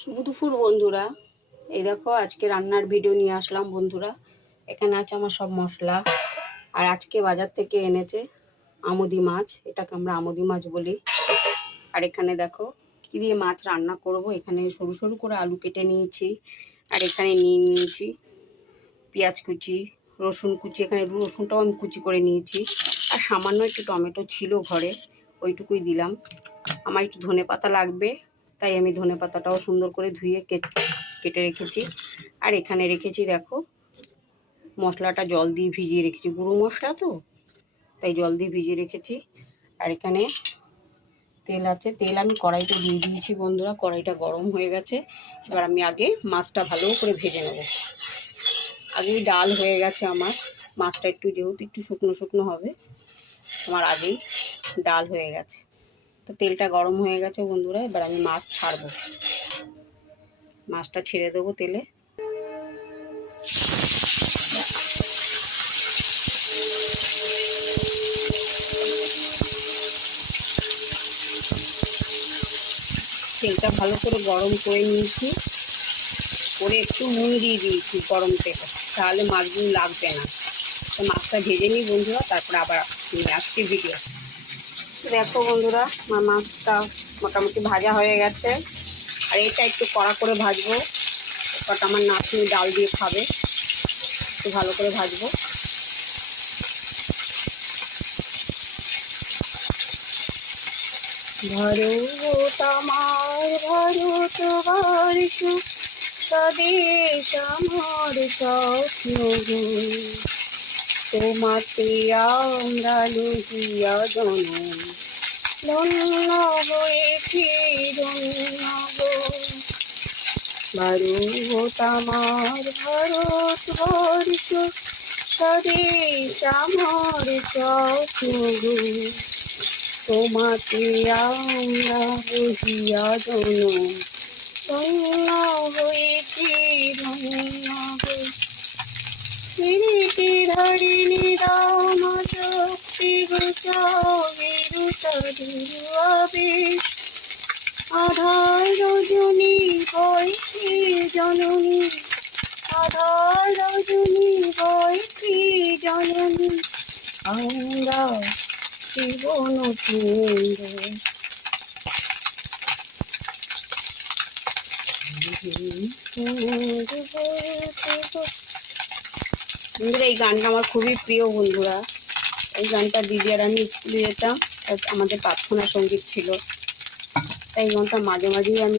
শুভ দুপুর বন্ধুরা। এই দেখো আজকে রান্নার ভিডিও নিয়ে আসলাম বন্ধুরা। এখানে আছে আমার সব মশলা। আর আজকে বাজার থেকে এনেছে আমুদি মাছ, এটাকে আমরা আমুদি মাছ বলি। আর এখানে দেখো কি দিয়ে মাছ রান্না করব। এখানে সরু সরু করে আলু কেটে নিয়েছি। আর এখানে নিয়ে নিয়েছি পেঁয়াজ কুচি, রসুন কুচি। এখানে রসুনটাও আমি কুচি করে নিয়েছি। আর সামান্য একটু টমেটো ছিল ঘরে, ওইটুকুই দিলাম। আমার একটু ধনেপাতা লাগবে, তাই আমি ধনেপাতাটাও সুন্দর করে ধুয়ে কেটে রেখেছি। আর এখানে রেখেছি দেখো মশলাটা জল দিয়ে ভিজিয়ে রেখেছি, গুঁড়ো মশলা তো, তাই জল দিয়ে ভিজিয়ে রেখেছি। আর এখানে তেল আছে, তেল আমি কড়াইতে দিয়ে দিয়েছি বন্ধুরা। কড়াইটা গরম হয়ে গেছে। এবার আমি আগে মাছটা ভালো করে ভেজে নেব। আগেই ডাল হয়ে গেছে আমার, মাছটা একটু যেহেতু একটু শুকনো শুকনো হবে, আমার আগেই ডাল হয়ে গেছে। তো তেলটা গরম হয়ে গেছে বন্ধুরা। এবার আমি মাছ ছাড়বো, মাছটা ছেড়ে দেবো তেলে। তেলটা ভালো করে গরম করে নিয়েছি, করে একটু নুন দিয়ে দিয়েছি গরম তেলে, তাহলে মাছগুলো লাগবে না। তো মাছটা ভেজে নিই বন্ধুরা, তারপর আবার নিয়ে আসছি ভিডিও। দেখো বন্ধুরা, আমার মাছটা মোটামুটি ভাজা হয়ে গেছে। আর এটা একটু কড়া করে ভাজবো, এরপরটা আমার নাতনি ডাল দিয়ে খাবে। একটু ভালো করে ভাজবো। ভারত আমার ভারতবর্ষ, স্বদেশ আমার স্বপ্ন, তোমাকে আমরা লুকিয়া জনম, ধন্য হয়েছি ধন্য গো। ভারত আমার ভারতবর্ষ, স্বদেশ আমার স্বপ্ন গো, তোমাকে আমরা বুঝিয়া জনম, ধন্য হয়েছি ধন্য গো। স্মৃতি ধরিণী রাম শক্তি গুরুবে, আধার রজনী বৈশী জননী, আধার রজনী বৈশী জননী, আমরা জীবন সুন্দর। বন্ধুরা, এই গানটা আমার খুবই প্রিয় বন্ধুরা। এই গানটা দিদি আর আমি স্কুলে যেতাম, আমাদের প্রার্থনা সঙ্গীত ছিল, তাই এই গানটা মাঝে মাঝেই আমি